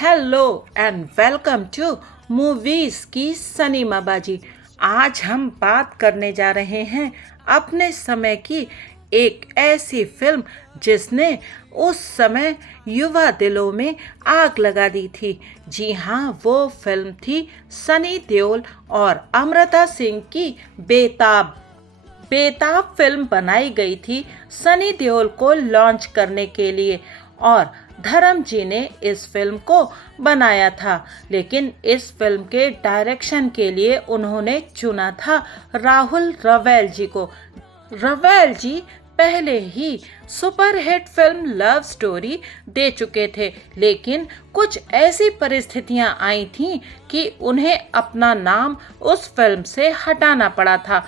Hello and welcome to movies की सनीमाबाजी। आज हम बात करने जा रहे हैं अपने समय की एक ऐसी फिल्म जिसने उस समय युवा दिलों में आग लगा दी थी। जी हाँ, वो फिल्म थी सनी देओल और अमृता सिंह की बेताब। बेताब फिल्म बनाई गई थी सनी देओल को लॉन्च करने के लिए और धर्म जी ने इस फिल्म को बनाया था। लेकिन इस फिल्म के डायरेक्शन के लिए उन्होंने चुना था राहुल रवैल जी को। रवैल जी पहले ही सुपरहिट फिल्म लव स्टोरी दे चुके थे, लेकिन कुछ ऐसी परिस्थितियां आई थीं कि उन्हें अपना नाम उस फिल्म से हटाना पड़ा था।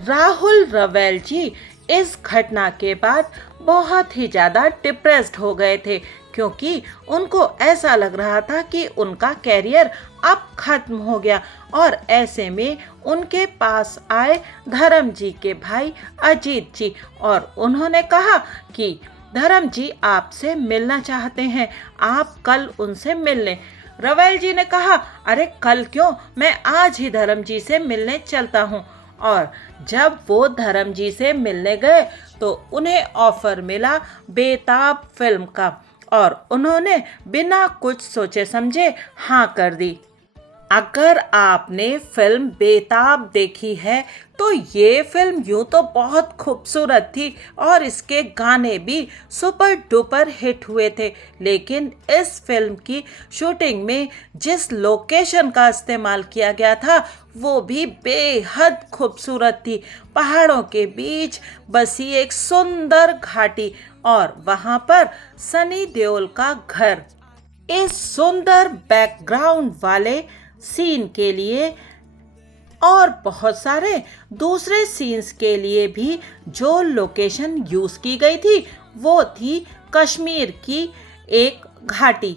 राहुल रवैल जी इस घटना के बाद बहुत ही ज़्यादा डिप्रेस्ड हो गए थे, क्योंकि उनको ऐसा लग रहा था कि उनका कैरियर अब खत्म हो गया। और ऐसे में उनके पास आए धर्म जी के भाई अजीत जी और उन्होंने कहा कि धर्म जी आपसे मिलना चाहते हैं, आप कल उनसे मिल लें। रवैल जी ने कहा, अरे कल क्यों, मैं आज ही धर्म जी से मिलने चलता हूँ। और जब वो धर्म जी से मिलने गए तो उन्हें ऑफर मिला बेताब फिल्म का और उन्होंने बिना कुछ सोचे समझे हाँ कर डी। अगर आपने फिल्म बेताब देखी है तो ये फिल्म यूं तो बहुत खूबसूरत थी और इसके गाने भी सुपर डुपर हिट हुए थे, लेकिन इस फिल्म की शूटिंग में जिस लोकेशन का इस्तेमाल किया गया था वो भी बेहद खूबसूरत थी। पहाड़ों के बीच बसी एक सुंदर घाटी और वहाँ पर सनी देओल का घर। इस सुंदर बैकग्राउंड वाले सीन के लिए और बहुत सारे दूसरे सीन्स के लिए भी जो लोकेशन यूज की गई थी वो थी कश्मीर की एक घाटी।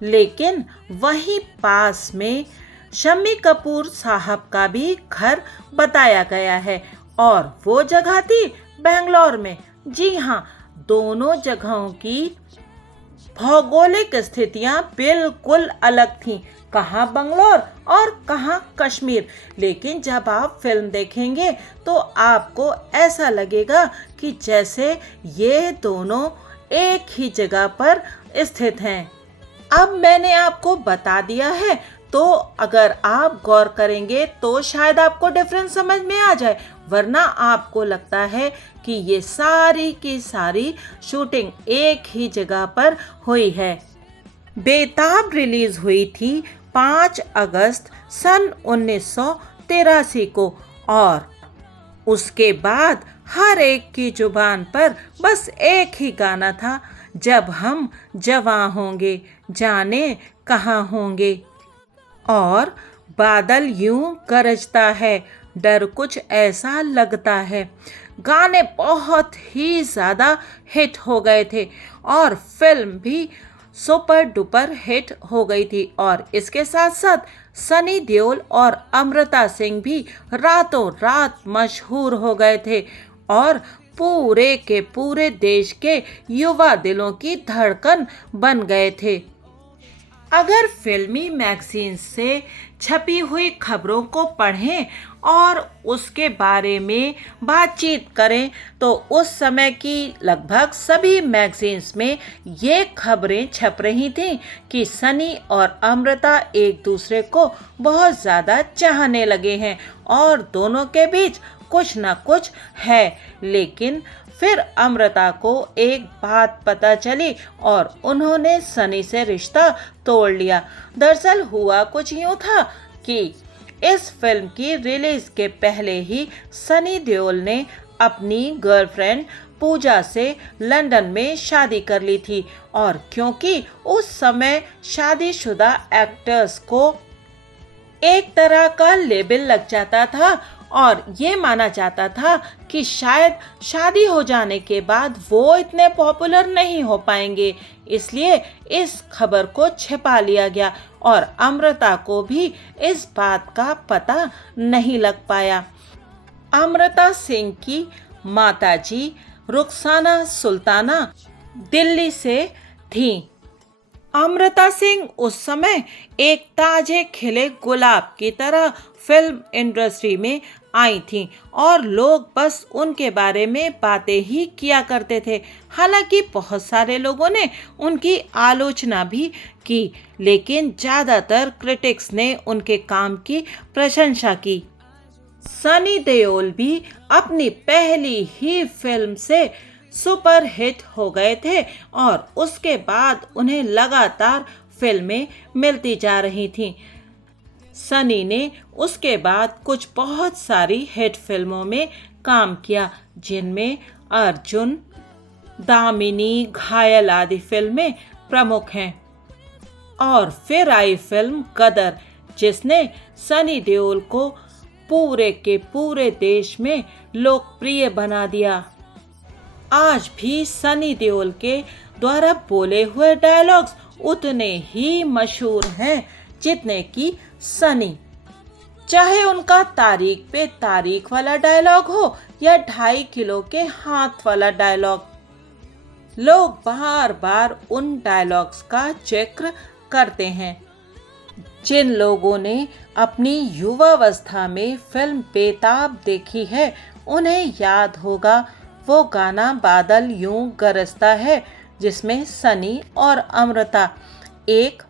लेकिन वहीं पास में शम्मी कपूर साहब का भी घर बताया गया है और वो जगह थी बेंगलोर में। जी हाँ, दोनों जगहों की भौगोलिक स्थितियां बिल्कुल अलग थीं, कहाँ बंगलोर और कहाँ कश्मीर। लेकिन जब आप फिल्म देखेंगे तो आपको ऐसा लगेगा कि जैसे ये दोनों एक ही जगह पर स्थित हैं। अब मैंने आपको बता दिया है, तो अगर आप गौर करेंगे तो शायद आपको डिफरेंस समझ में आ जाए, वरना आपको लगता है कि ये सारी की सारी शूटिंग एक ही जगह पर हुई है। बेताब रिलीज हुई थी 5 अगस्त सन 1983 को और उसके बाद हर एक की जुबान पर बस एक ही गाना था, जब हम जवां होंगे जाने कहाँ होंगे। और बादल यूं गरजता है, डर कुछ ऐसा लगता है। गाने बहुत ही ज़्यादा हिट हो गए थे और फिल्म भी सुपर डुपर हिट हो गई थी। और इसके साथ साथ सनी देओल और अमृता सिंह भी रातों रात मशहूर हो गए थे और पूरे के पूरे देश के युवा दिलों की धड़कन बन गए थे। अगर फिल्मी मैगजीन से छपी हुई खबरों को पढ़ें और उसके बारे में बातचीत करें तो उस समय की लगभग सभी मैगजीन्स में ये खबरें छप रही थीं कि सनी और अमृता एक दूसरे को बहुत ज़्यादा चाहने लगे हैं और दोनों के बीच कुछ ना कुछ है। लेकिन फिर अमृता को एक बात पता चली और उन्होंने सनी से रिश्ता तोड़ लिया। दरअसल हुआ कुछ यूं था कि इस फिल्म की रिलीज के पहले ही सनी देओल ने अपनी गर्लफ्रेंड पूजा से लंदन में शादी कर ली थी और क्योंकि उस समय शादीशुदा एक्टर्स को एक तरह का लेबल लग जाता था और ये माना जाता था कि शायद शादी हो जाने के बाद वो इतने पॉपुलर नहीं हो पाएंगे, इसलिए इस खबर को छिपा लिया गया और अमृता को भी इस बात का पता नहीं लग पाया। अमृता सिंह की माताजी रुखसाना सुल्ताना दिल्ली से थीं अमृता सिंह उस समय एक ताजे खिले गुलाब की तरह फिल्म इंडस्ट्री में आई थीं और लोग बस उनके बारे में बातें ही किया करते थे। हालांकि बहुत सारे लोगों ने उनकी आलोचना भी की, लेकिन ज़्यादातर क्रिटिक्स ने उनके काम की प्रशंसा की। सनी देओल भी अपनी पहली ही फिल्म से सुपर हिट हो गए थे और उसके बाद उन्हें लगातार फिल्में मिलती जा रही थीं। सनी ने उसके बाद कुछ बहुत सारी हिट फिल्मों में काम किया, जिनमें अर्जुन, दामिनी, घायल आदि फिल्में प्रमुख हैं। और फिर आई फिल्म गदर, जिसने सनी देओल को पूरे के पूरे देश में लोकप्रिय बना दिया। आज भी सनी देओल के द्वारा बोले हुए डायलॉग्स उतने ही मशहूर हैं जितने कि सनी। चाहे उनका तारीख पे तारीख वाला डायलॉग हो या 2.5 किलो के हाथ वाला डायलॉग, लोग बार बार उन डायलॉग्स का जिक्र करते हैं। जिन लोगों ने अपनी युवावस्था में फिल्म बेताब देखी है, उन्हें याद होगा वो गाना बादल यूं गरजता है, जिसमें सनी और अमृता एक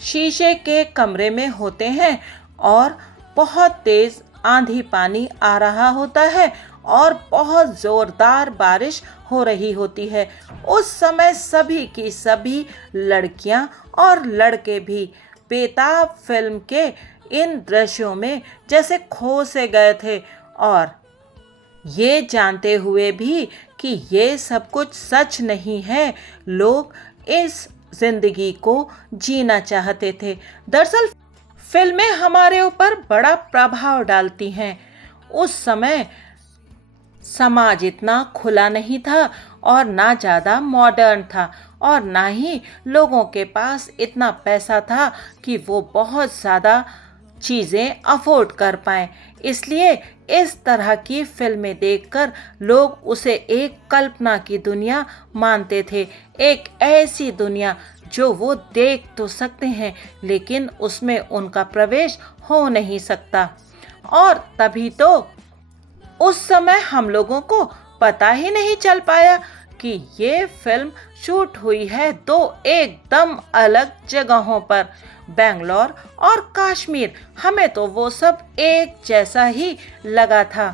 शीशे के कमरे में होते हैं और बहुत तेज आंधी पानी आ रहा होता है और बहुत जोरदार बारिश हो रही होती है। उस समय सभी की सभी लड़कियां और लड़के भी बेताब फिल्म के इन दृश्यों में जैसे खो से गए थे, और ये जानते हुए भी कि ये सब कुछ सच नहीं है, लोग इस जिंदगी को जीना चाहते थे। दरअसल फिल्में हमारे ऊपर बड़ा प्रभाव डालती हैं। उस समय समाज इतना खुला नहीं था और ना ज़्यादा मॉडर्न था और ना ही लोगों के पास इतना पैसा था कि वो बहुत ज़्यादा चीज़ें अफोर्ड कर पाएँ। इसलिए इस तरह की फिल्में देखकर लोग उसे एक कल्पना की दुनिया मानते थे, एक ऐसी दुनिया जो वो देख तो सकते हैं लेकिन उसमें उनका प्रवेश हो नहीं सकता। और तभी तो उस समय हम लोगों को पता ही नहीं चल पाया कि ये फिल्म शूट हुई है दो एकदम अलग जगहों पर, बेंगलोर और कश्मीर। हमें तो वो सब एक जैसा ही लगा था।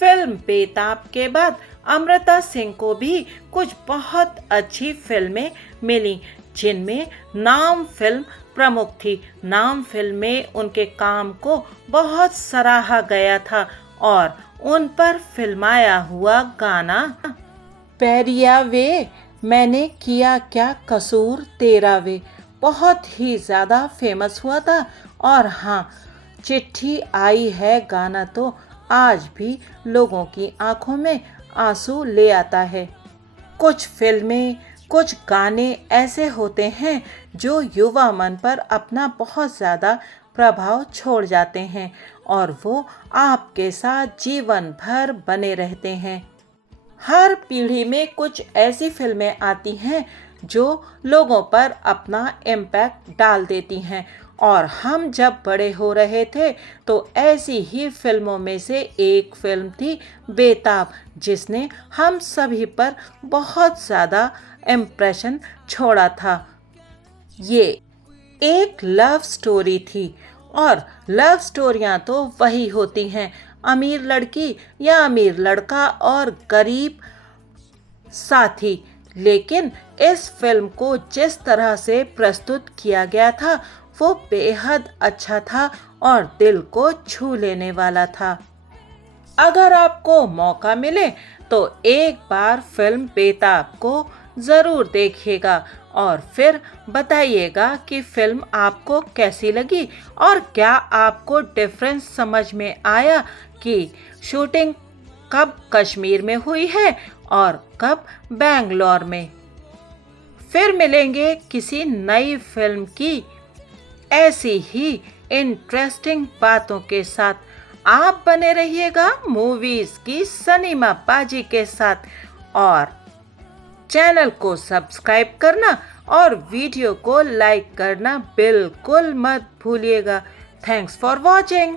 फिल्म बेताब के बाद अमृता सिंह को भी कुछ बहुत अच्छी फिल्में मिली, जिनमें नाम फिल्म प्रमुख थी। नाम फिल्म में उनके काम को बहुत सराहा गया था और उन पर फिल्माया हुआ गाना पैरिया वे मैंने किया क्या कसूर तेरा वे बहुत ही ज़्यादा फेमस हुआ था। और हाँ, चिट्ठी आई है गाना तो आज भी लोगों की आंखों में आंसू ले आता है। कुछ फिल्में, कुछ गाने ऐसे होते हैं जो युवा मन पर अपना बहुत ज़्यादा प्रभाव छोड़ जाते हैं और वो आपके साथ जीवन भर बने रहते हैं। हर पीढ़ी में कुछ ऐसी फिल्में आती हैं जो लोगों पर अपना इम्पैक्ट डाल देती हैं, और हम जब बड़े हो रहे थे तो ऐसी ही फिल्मों में से एक फिल्म थी बेताब, जिसने हम सभी पर बहुत ज़्यादा इम्प्रेशन छोड़ा था। ये एक लव स्टोरी थी और लव स्टोरियाँ तो वही होती हैं, अमीर लड़की या अमीर लड़का और गरीब साथी। लेकिन इस फिल्म को जिस तरह से प्रस्तुत किया गया था वो बेहद अच्छा था और दिल को छू लेने वाला था। अगर आपको मौका मिले तो एक बार फिल्म बेताब को ज़रूर देखिएगा और फिर बताइएगा कि फिल्म आपको कैसी लगी और क्या आपको डिफरेंस समझ में आया कि शूटिंग कब कश्मीर में हुई है और कब बेंगलोर में। फिर मिलेंगे किसी नई फिल्म की ऐसी ही इंटरेस्टिंग बातों के साथ। आप बने रहिएगा मूवीज की सिनेमा बाजी के साथ और चैनल को सब्सक्राइब करना और वीडियो को लाइक करना बिल्कुल मत भूलिएगा। Thanks for watching.